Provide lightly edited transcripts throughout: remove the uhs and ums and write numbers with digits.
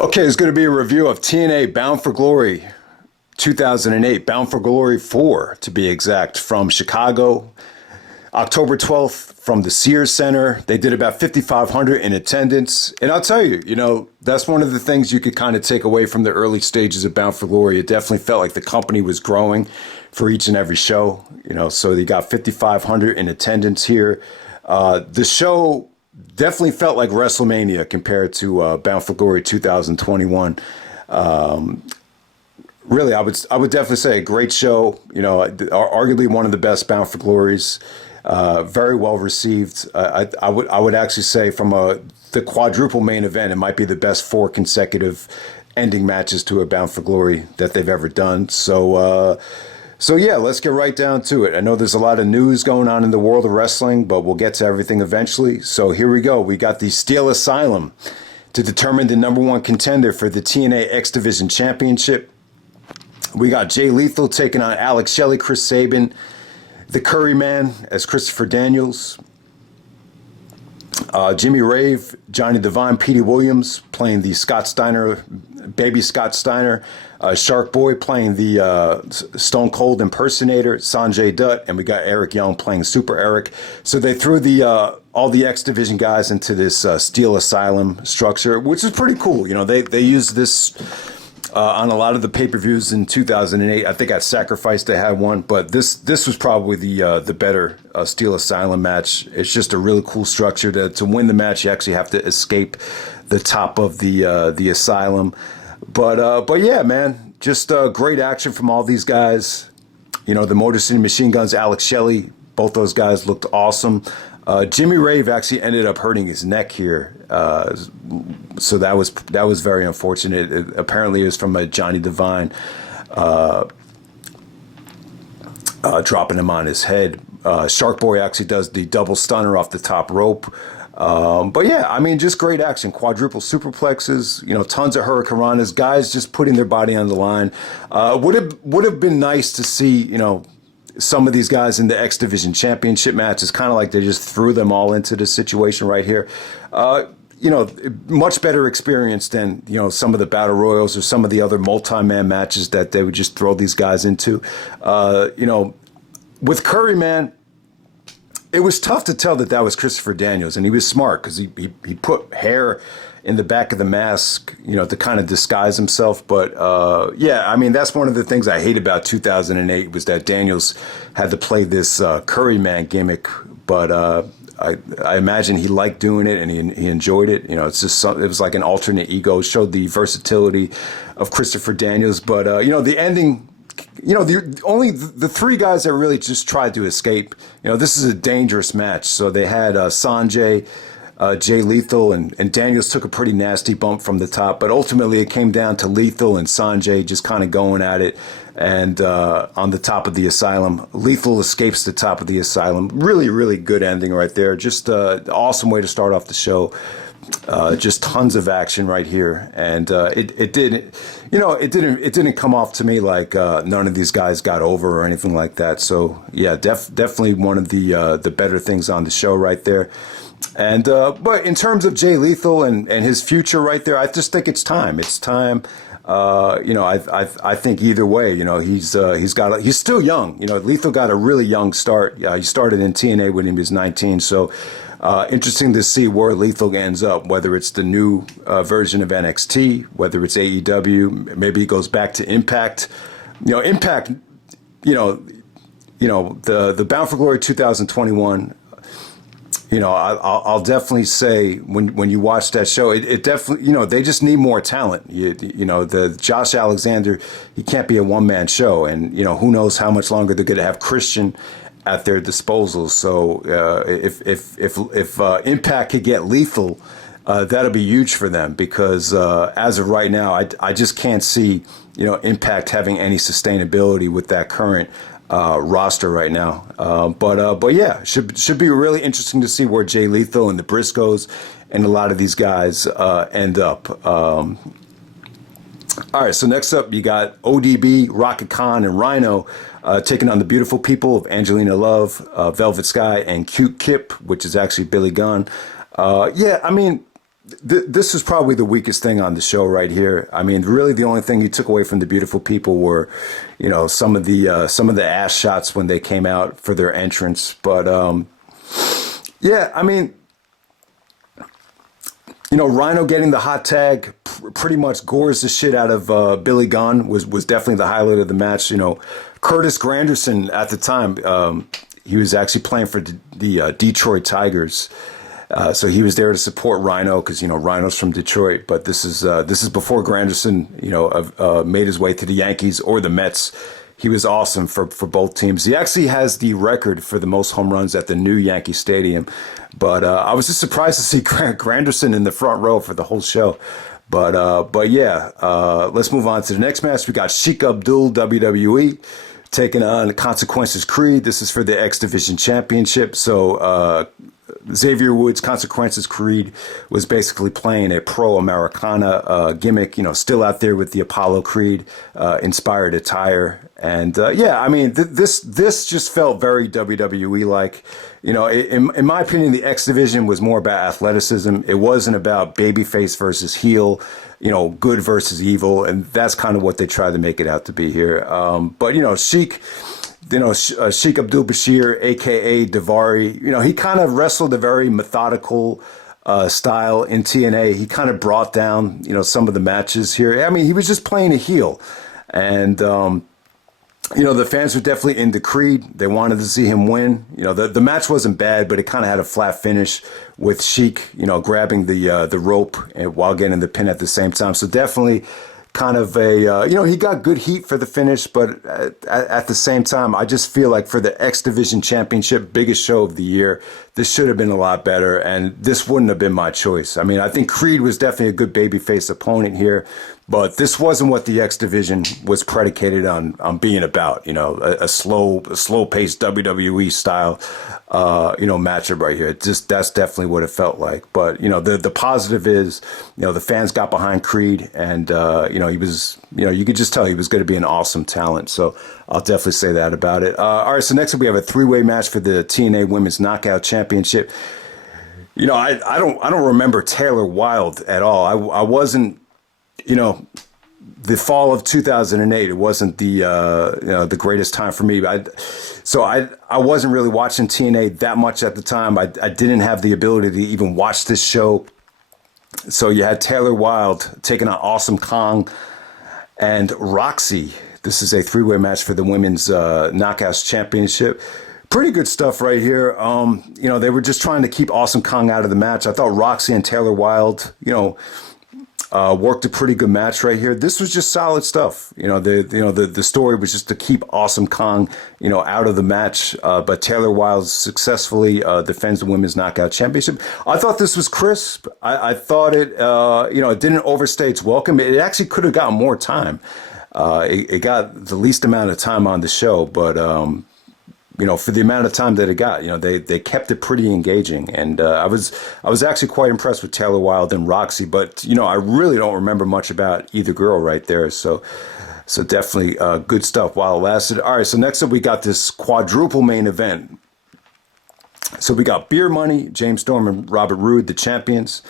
Okay, it's going to be a review of TNA Bound for Glory 2008, Bound for Glory 4 to be exact, from Chicago, October 12th from the Sears Center. They did about 5,500 in attendance. And I'll tell you, that's one of the things you could kind of take away from the early stages of Bound for Glory. It definitely felt like the company was growing for each and every show, so they got 5,500 in attendance here. The show definitely felt like WrestleMania compared to Bound for Glory 2021. Really, I would definitely say a great show. Arguably one of the best Bound for Glories. Very well received. I would actually say from the quadruple main event, it might be the best 4 consecutive ending matches to a Bound for Glory that they've ever done. So yeah, let's get right down to it. I know there's a lot of news going on in the world of wrestling, but we'll get to everything eventually. So here we go. We got the Steel Asylum to determine the #1 contender for the TNA X Division Championship. We got Jay Lethal taking on Alex Shelley, Chris Sabin, the Curry Man as Christopher Daniels, Jimmy Rave, Johnny Devine, Petey Williams playing the Scott Steiner, baby Scott Steiner, Shark Boy playing the Stone Cold impersonator, Sonjay Dutt, and we got Eric Young playing Super Eric. So they threw all the X Division guys into this Steel Asylum structure, which is pretty cool. They used this on a lot of the pay-per-views in 2008. I think at Sacrifice they had one, but this was probably the better Steel Asylum match. It's just a really cool structure. To win the match, you actually have to escape the top of the asylum. But yeah, man, just great action from all these guys. The Motor City Machine Guns, Alex Shelley, both those guys looked awesome. Jimmy Rave actually ended up hurting his neck here, so that was very unfortunate. Apparently, it was from a Johnny Devine dropping him on his head. Shark Boy actually does the double stunner off the top rope. But yeah, I mean, just great action. Quadruple superplexes, tons of hurricanranas, guys just putting their body on the line. Would have been nice to see, some of these guys in the X Division Championship match. It's kind of like they just threw them all into this situation right here. Much better experience than, some of the Battle Royals or some of the other multi-man matches that they would just throw these guys into. With Curry, man, it was tough to tell that was Christopher Daniels, and he was smart because he put hair in the back of the mask, to kind of disguise himself. But yeah, I mean, that's one of the things I hate about 2008 was that Daniels had to play this Curry Man gimmick. But I imagine he liked doing it and he enjoyed it. It's just it was like an alternate ego. It showed the versatility of Christopher Daniels. But the ending. The 3 guys that really just tried to escape, this is a dangerous match. So they had Sonjay, Jay Lethal, and Daniels took a pretty nasty bump from the top. But ultimately it came down to Lethal and Sonjay just kind of going at it. And on the top of the asylum, Lethal escapes the top of the asylum. Really, really good ending right there. Just an awesome way to start off the show. Just tons of action right here, and it didn't come off to me like none of these guys got over or anything like that. So yeah, definitely one of the better things on the show right there. And but in terms of Jay Lethal and his future right there, I just think it's time. It's time. I think either way, he's still young. Lethal got a really young start. He started in TNA when he was 19. So. Interesting to see where Lethal ends up, whether it's the new version of NXT, whether it's AEW, maybe he goes back to Impact. Impact, the Bound for Glory 2021, I'll definitely say when you watch that show, it definitely, they just need more talent. The Josh Alexander, he can't be a one-man show, and, who knows how much longer they're going to have Christian at their disposal. So if Impact could get Lethal, that'll be huge for them, because as of right now, I just can't see Impact having any sustainability with that current roster right now. But yeah, should be really interesting to see where Jay Lethal and the Briscoes and a lot of these guys end up. All right, so next up you got ODB, Rhaka and Rhino taking on the beautiful people of Angelina Love, Velvet Sky, and Cute Kip, which is actually Billy Gunn. Yeah, I mean, This was probably the weakest thing on the show right here. I mean, really, the only thing you took away from the beautiful people were, some of the ass shots when they came out for their entrance. But yeah, I mean, Rhino getting the hot tag pretty much gores the shit out of Billy Gunn was definitely the highlight of the match. Curtis Granderson at the time, he was actually playing for the Detroit Tigers. So he was there to support Rhino because Rhino's from Detroit, but this is before Granderson made his way to the Yankees or the Mets. He was awesome for both teams. He actually has the record for the most home runs at the new Yankee Stadium, but I was just surprised to see Granderson in the front row for the whole show. But yeah, let's move on to the next match. We got Sheik Abdul WWE taking on Consequences Creed. This is for the X Division Championship. So Xavier Woods' Consequences Creed was basically playing a pro-Americana gimmick, still out there with the Apollo Creed inspired attire. And yeah, I mean, this just felt very WWE-like. In my opinion, the X Division was more about athleticism. It wasn't about babyface versus heel, good versus evil. And that's kind of what they tried to make it out to be here. But, Sheik... Sheik Abdul Bashir, a.k.a. Davari, he kind of wrestled a very methodical style in TNA. He kind of brought down, some of the matches here. I mean, he was just playing a heel. And, the fans were definitely into Creed. They wanted to see him win. The match wasn't bad, but it kind of had a flat finish with Sheik, grabbing the rope and while getting the pin at the same time. So definitely kind of he got good heat for the finish, but at the same time, I just feel like for the X Division Championship, biggest show of the year, this should have been a lot better, and this wouldn't have been my choice. I mean, I think Creed was definitely a good babyface opponent here, but this wasn't what the X Division was predicated on being about. A slow-paced WWE style, matchup right here. That's definitely what it felt like. But the positive is, the fans got behind Creed, and he was, you could just tell he was going to be an awesome talent. So I'll definitely say that about it. All right, so next up we have a three-way match for the TNA Women's Knockout Championship. I don't remember Taylor Wilde at all. I wasn't. The fall of 2008, it wasn't the greatest time for me. So I wasn't really watching TNA that much at the time. I didn't have the ability to even watch this show. So you had Taylor Wilde taking on Awesome Kong and Roxxi. This is a three-way match for the Women's Knockouts Championship. Pretty good stuff right here. They were just trying to keep Awesome Kong out of the match. I thought Roxxi and Taylor Wilde, worked a pretty good match right here. This was just solid stuff. The story was just to keep Awesome Kong, out of the match. But Taylor Wilde successfully defends the Women's Knockout Championship. I thought this was crisp. I thought it, it didn't overstay its welcome. It actually could have gotten more time. It got the least amount of time on the show, but for the amount of time that it got, they kept it pretty engaging. And I was actually quite impressed with Taylor Wilde and Roxxi, but, I really don't remember much about either girl right there. So definitely good stuff while it lasted. All right, so next up we got this quadruple main event. So we got Beer Money, James Storm and Robert Roode, the champions,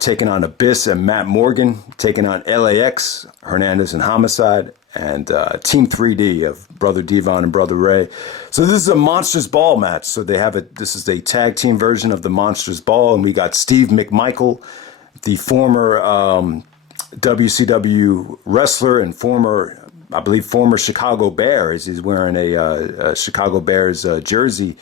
taking on Abyss and Matt Morgan, taking on LAX, Hernandez and Homicide, and Team 3D of Brother Devine and Brother Ray. So this is a Monsters Ball match. So this is a tag team version of the Monsters Ball, and we got Steve McMichael, the former WCW wrestler and former Chicago Bear, as he's wearing a Chicago Bears jersey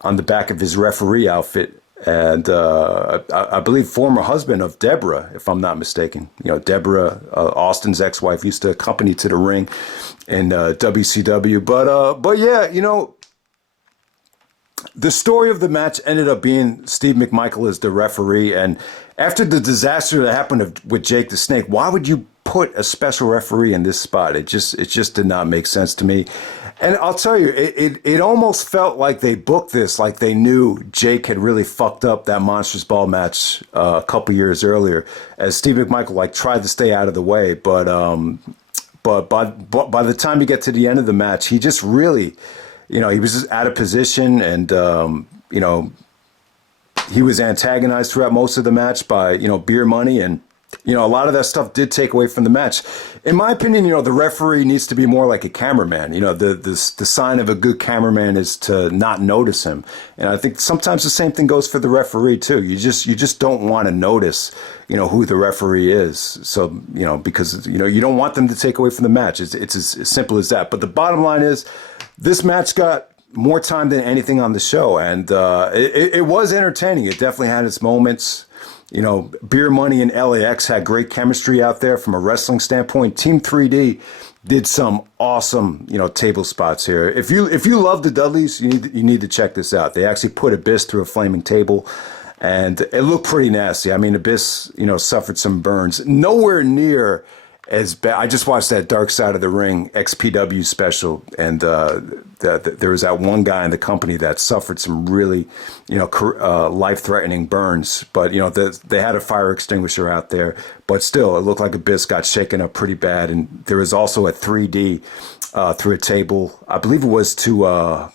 on the back of his referee outfit. And I believe former husband of Deborah, if I'm not mistaken. Deborah, Austin's ex-wife, used to accompany to the ring in WCW. But yeah, the story of the match ended up being Steve McMichael as the referee. And after the disaster that happened with Jake the Snake, why would you put a special referee in this spot? It just did not make sense to me. And I'll tell you, it almost felt like they booked this like they knew Jake had really fucked up that Monsters Ball match a couple years earlier, as Steve McMichael tried to stay out of the way. But by the time you get to the end of the match, he just really, he was just out of position, and he was antagonized throughout most of the match by, Beer Money, and a lot of that stuff did take away from the match. In my opinion, the referee needs to be more like a cameraman. The sign of a good cameraman is to not notice him. And I think sometimes the same thing goes for the referee too. You just don't want to notice, who the referee is. So, because, you don't want them to take away from the match. It's as simple as that. But the bottom line is this match got more time than anything on the show. And it was entertaining. It definitely had its moments. Beer Money and LAX had great chemistry out there from a wrestling standpoint. Team 3D did some awesome, table spots here. If you love the Dudleys, you need to check this out. They actually put Abyss through a flaming table, and it looked pretty nasty. I mean, Abyss, suffered some burns. Nowhere near as bad. I just watched that Dark Side of the Ring XPW special, and there was that one guy in the company that suffered some really, life-threatening burns. But they had a fire extinguisher out there, but still, it looked like Abyss got shaken up pretty bad. And there was also a 3D through a table. I believe it was to I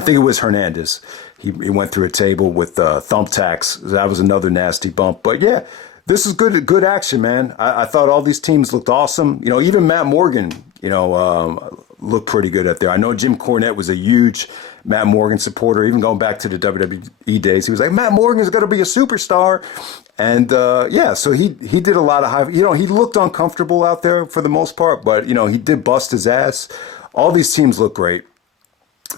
think it was Hernandez. He went through a table with thumbtacks. That was another nasty bump. But yeah. This is good action, man. I thought all these teams looked awesome. Even Matt Morgan, looked pretty good out there. I know Jim Cornette was a huge Matt Morgan supporter, even going back to the WWE days. He was like, Matt Morgan's going to be a superstar. And, so he did a lot of high, he looked uncomfortable out there for the most part, but, he did bust his ass. All these teams look great.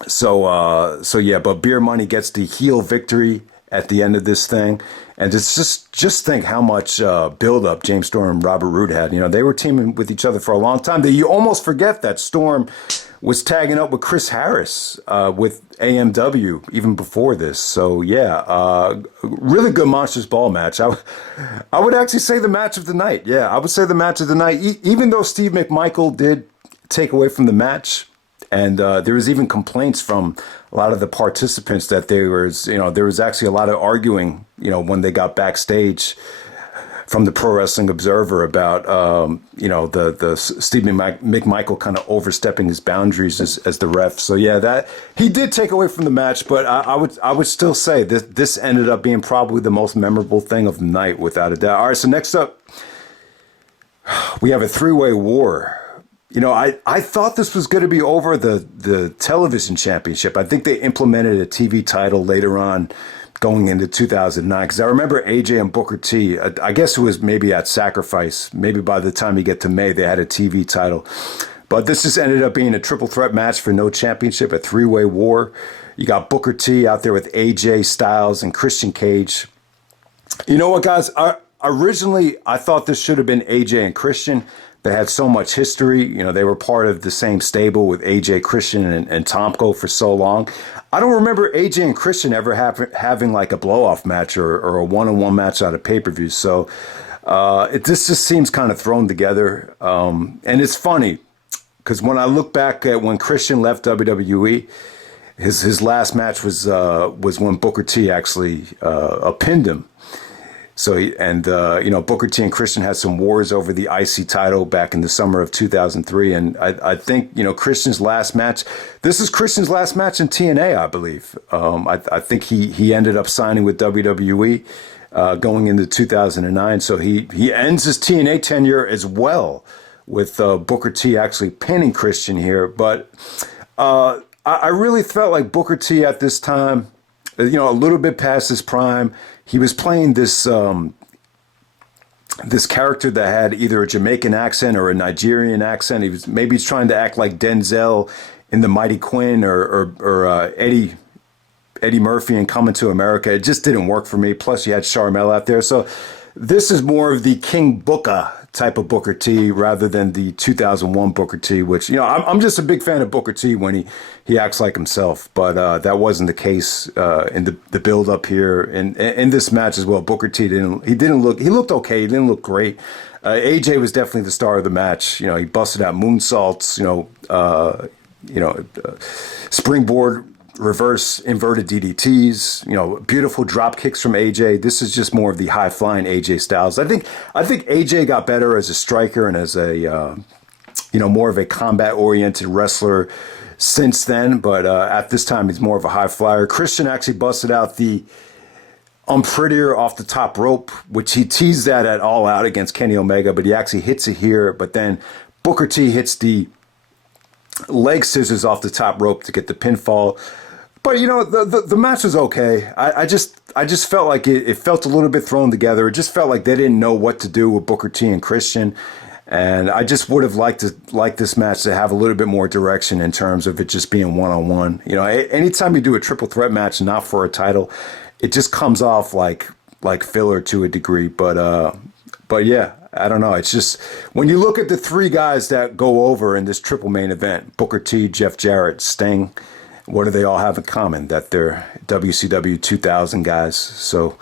So yeah, but Beer Money gets the heel victory at the end of this thing. And it's just think how much build-up James Storm and Robert Roode had. They were teaming with each other for a long time. You almost forget that Storm was tagging up with Chris Harris with AMW even before this. So, yeah, really good Monsters Ball match. I would actually say the match of the night. Yeah, I would say the match of the night. Even though Steve McMichael did take away from the match, and there was even complaints from a lot of the participants that there was actually a lot of arguing, when they got backstage from the Pro Wrestling Observer about, the Steve McMichael kind of overstepping his boundaries as the ref. So yeah, that he did take away from the match, but I would still say this ended up being probably the most memorable thing of the night, without a doubt. All right, so next up, we have a three-way war. I thought this was going to be over the television championship. I think they implemented a TV title later on going into 2009, because I remember AJ and Booker T, I guess it was maybe at Sacrifice. Maybe by the time you get to May, they had a TV title. But this just ended up being a triple threat match for no championship, a three-way war. You got Booker T out there with AJ Styles and Christian Cage. You know what, guys? Originally, I thought this should have been AJ and Christian. They had so much history. They were part of the same stable with AJ, Christian, and Tomko for so long. I don't remember AJ and Christian ever having like a blow-off match or a one-on-one match out of pay-per-view. So this just seems kind of thrown together. And it's funny because when I look back at when Christian left WWE, his last match was when Booker T actually pinned him. So, Booker T and Christian had some wars over the IC title back in the summer of 2003. And I think, Christian's last match, this is Christian's last match in TNA, I believe. I think he ended up signing with WWE going into 2009. So he ends his TNA tenure as well with Booker T actually pinning Christian here. But I really felt like Booker T at this time, a little bit past his prime. He was playing this this character that had either a Jamaican accent or a Nigerian accent. He's trying to act like Denzel in The Mighty Quinn or Eddie Murphy in Coming to America. It just didn't work for me. Plus, you had Sharmell out there. So this is more of the King Booker type of Booker T rather than the 2001 Booker T, which, I'm just a big fan of Booker T when he acts like himself. But that wasn't the case in the build up here in this match as well. Booker T he looked okay. He didn't look great. AJ was definitely the star of the match. He busted out moonsaults, springboard, reverse inverted DDTs, beautiful drop kicks from AJ. This is just more of the high flying AJ Styles. I think AJ got better as a striker and as a more of a combat-oriented wrestler since then, but at this time he's more of a high flyer. Christian actually busted out the Unprettier off the top rope, which he teased that at All Out against Kenny Omega, but he actually hits it here. But then Booker T hits the leg scissors off the top rope to get the pinfall. But the match was okay. I just felt like it felt a little bit thrown together. It just felt like they didn't know what to do with Booker T and Christian. And I just would have liked this match to have a little bit more direction in terms of it just being one-on-one. Anytime you do a triple threat match not for a title, it just comes off like filler to a degree. But yeah, I don't know. It's just when you look at the three guys that go over in this triple main event, Booker T, Jeff Jarrett, Sting, what do they all have in common? That they're WCW 2000 guys. So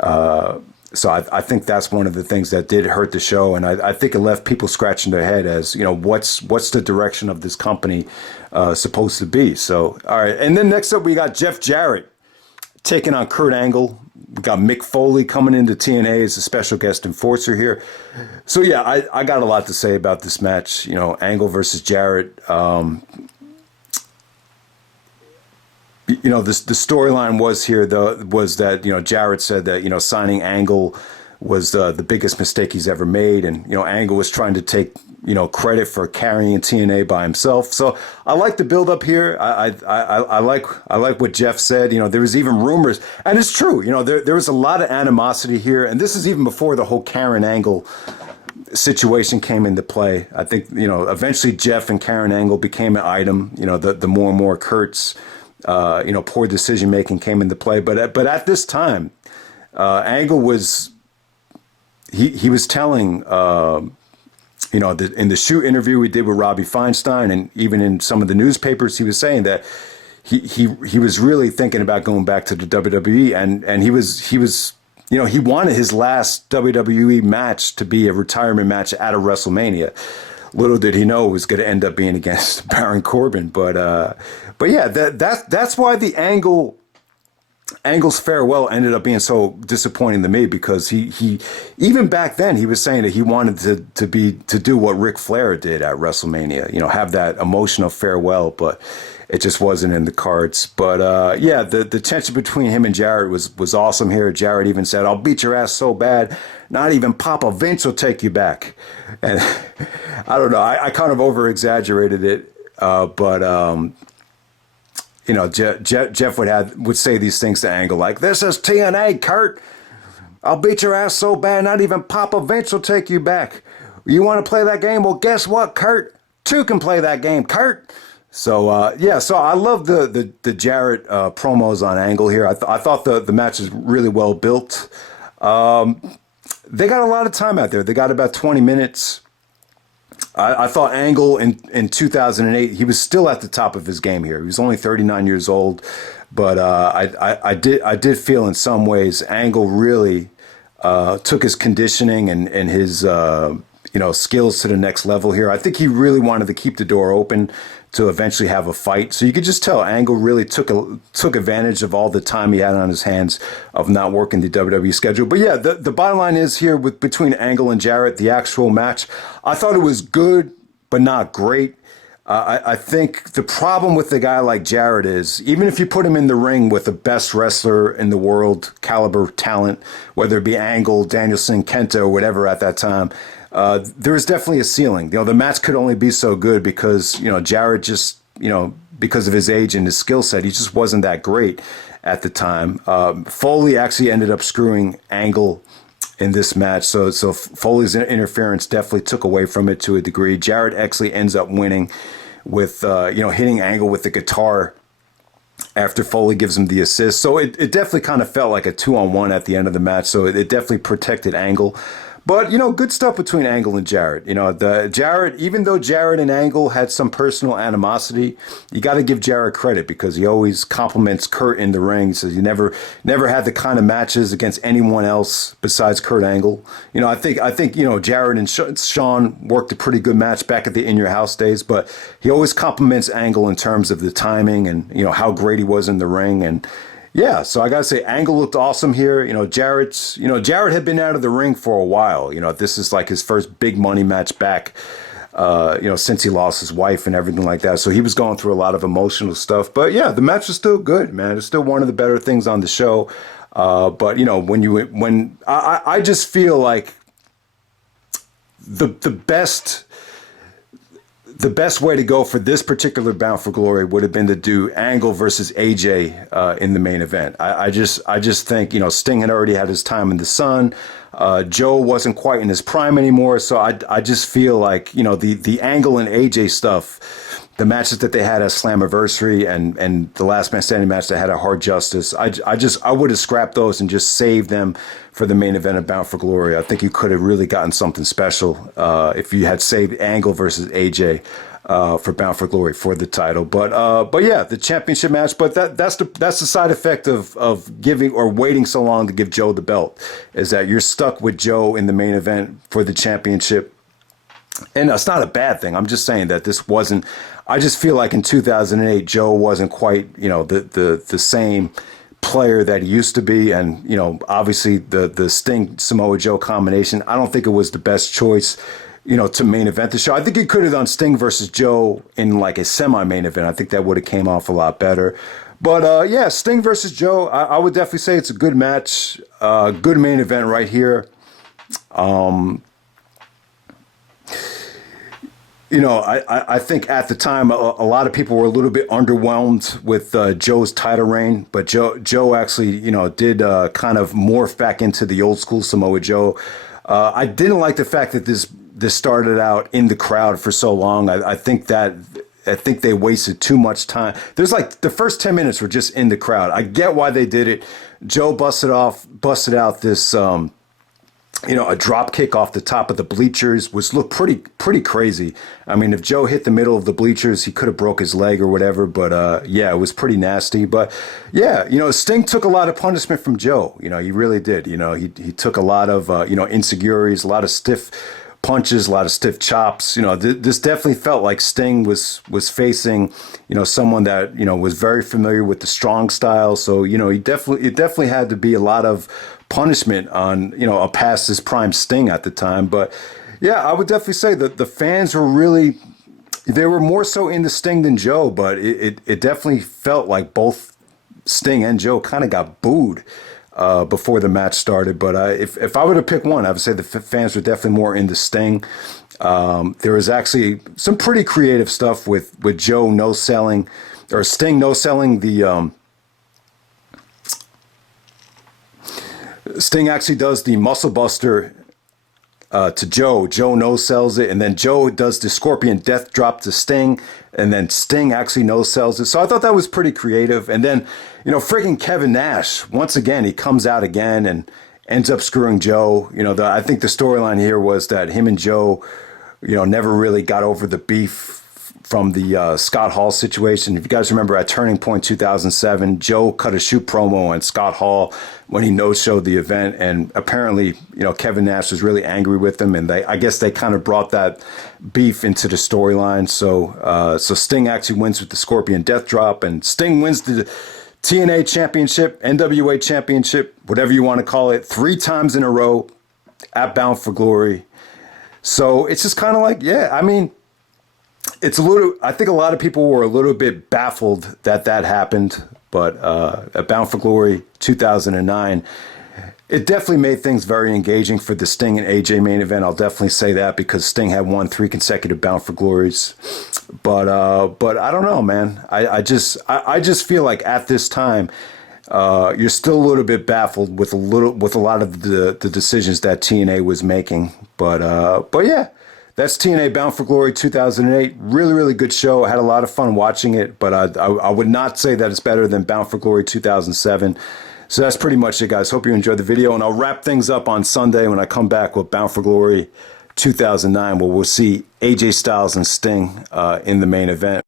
I think that's one of the things that did hurt the show, and I think it left people scratching their head as what's the direction of this company supposed to be. So all right, and then next up we got Jeff Jarrett taking on Kurt Angle. We got Mick Foley coming into TNA as a special guest enforcer here. So yeah, I got a lot to say about this match. Angle versus Jarrett. The storyline was that Jarrett said that signing Angle was the biggest mistake he's ever made, and Angle was trying to take credit for carrying TNA by himself. So I like the build up here. I like what Jeff said. There was even rumors, and it's true. There was a lot of animosity here, and this is even before the whole Karen Angle situation came into play. I think eventually Jeff and Karen Angle became an item. The more and more Kurt's poor decision making came into play. But at this time, Angle was he was telling in the shoot interview we did with Robbie Feinstein, and even in some of the newspapers, he was saying that he was really thinking about going back to the WWE, and he wanted his last WWE match to be a retirement match at a WrestleMania. Little did he know it was going to end up being against Baron Corbin, but yeah, that's why the Angle's farewell ended up being so disappointing to me, because he even back then he was saying that he wanted to do what Ric Flair did at WrestleMania, have that emotional farewell, but it just wasn't in the cards. But yeah, the tension between him and Jarrett was awesome here. Jarrett even said, "I'll beat your ass so bad, not even Papa Vince will take you back." And I don't know, I kind of over exaggerated it, but Jeff would say these things to Angle like, "This is TNA, Kurt. I'll beat your ass so bad, not even Papa Vince will take you back. You want to play that game? Well, guess what, Kurt? Two can play that game, Kurt." So yeah, so I love the Jarrett promos on Angle here. I thought the match is really well built. They got a lot of time out there. They got about 20 minutes. I thought Angle in 2008, he was still at the top of his game here. He was only 39 years old, but I did feel in some ways Angle really took his conditioning and his skills to the next level here. I think he really wanted to keep the door open to eventually have a fight. So you could just tell Angle really took advantage of all the time he had on his hands of not working the WWE schedule. But yeah, the bottom line is here between Angle and Jarrett, the actual match, I thought it was good, but not great. I think the problem with a guy like Jarrett is, even if you put him in the ring with the best wrestler in the world, caliber talent, whether it be Angle, Danielson, Kenta, or whatever at that time, there is definitely a ceiling. The match could only be so good because, Jarrett just, because of his age and his skill set, he just wasn't that great at the time. Foley actually ended up screwing Angle in this match. So Foley's interference definitely took away from it to a degree. Jarrett actually ends up winning with, hitting Angle with the guitar after Foley gives him the assist. So it definitely kind of felt like a 2-on-1 at the end of the match. So it definitely protected Angle. But, good stuff between Angle and Jarrett. Jarrett, even though Jarrett and Angle had some personal animosity, you got to give Jarrett credit because he always compliments Kurt in the ring. He says he never had the kind of matches against anyone else besides Kurt Angle. I think Jarrett and Sean worked a pretty good match back at the In Your House days, but he always compliments Angle in terms of the timing and, how great he was in the ring. And yeah, so I gotta say, Angle looked awesome here. Jarrett had been out of the ring for a while. This is like his first big money match back. since he lost his wife and everything like that. So he was going through a lot of emotional stuff. But yeah, the match was still good, man. It's still one of the better things on the show. But I just feel like the best way to go for this particular Bound for Glory would have been to do Angle versus AJ in the main event. I just think, Sting had already had his time in the sun. Joe wasn't quite in his prime anymore. So I just feel like, the Angle and AJ stuff, the matches that they had at Slammiversary and the Last Man Standing match that had a Hard Justice, I would have scrapped those and just saved them for the main event of Bound for Glory. I think you could have really gotten something special if you had saved Angle versus AJ for Bound for Glory for the title. But yeah, the championship match. But that's the side effect of giving or waiting so long to give Joe the belt, is that you're stuck with Joe in the main event for the championship. And it's not a bad thing. I'm just saying that this wasn't. I just feel like in 2008, Joe wasn't quite, the same player that he used to be. And, obviously the Sting Samoa Joe combination, I don't think it was the best choice, to main event the show. I think he could have done Sting versus Joe in like a semi-main event. I think that would have came off a lot better. But yeah, Sting versus Joe, I would definitely say it's a good match, good main event right here. I think at the time, a lot of people were a little bit underwhelmed with Joe's title reign, but Joe actually, did kind of morph back into the old school Samoa Joe. I didn't like the fact that this started out in the crowd for so long. I think they wasted too much time. There's like the first 10 minutes were just in the crowd. I get why they did it. Joe busted out this, a drop kick off the top of the bleachers, which looked pretty crazy. I mean, if Joe hit the middle of the bleachers, he could have broke his leg or whatever. But yeah, it was pretty nasty. But yeah, Sting took a lot of punishment from Joe. He really did. He took a lot of insecurities, a lot of stiff punches, a lot of stiff chops. This definitely felt like Sting was facing, someone that was very familiar with the strong style. So it definitely had to be a lot of punishment on a past his prime Sting at the time. But yeah, I would definitely say that the fans were really, they were more so into Sting than Joe. But it definitely felt like both Sting and Joe kind of got booed before the match started. But if I were to pick one, I would say the fans were definitely more into Sting. There was actually some pretty creative stuff with Joe no-selling, or Sting no-selling the... Sting actually does the muscle buster to Joe. Joe no-sells it, and then Joe does the scorpion death drop to Sting, and then Sting actually no-sells it. So I thought that was pretty creative. And then, freaking Kevin Nash, once again, he comes out again and ends up screwing Joe. I think the storyline here was that him and Joe, never really got over the beef from the Scott Hall situation. If you guys remember at Turning Point 2007, Joe cut a shoot promo on Scott Hall when he no-showed the event, and apparently, Kevin Nash was really angry with him, and I guess they kind of brought that beef into the storyline. So Sting actually wins with the Scorpion Death Drop, and Sting wins the TNA Championship, NWA Championship, whatever you want to call it, 3 times in a row at Bound for Glory. So it's just kind of like, yeah, I mean, I think a lot of people were a little bit baffled that happened, but at Bound for Glory 2009, it definitely made things very engaging for the Sting and AJ main event. I'll definitely say that, because Sting had won 3 consecutive Bound for Glories. But I don't know, man. I just feel like at this time, you're still a little bit baffled with a lot of the decisions that TNA was making. But yeah. That's TNA Bound for Glory 2008. Really, really good show. I had a lot of fun watching it, but I would not say that it's better than Bound for Glory 2007. So that's pretty much it, guys. Hope you enjoyed the video, and I'll wrap things up on Sunday when I come back with Bound for Glory 2009, where we'll see AJ Styles and Sting in the main event.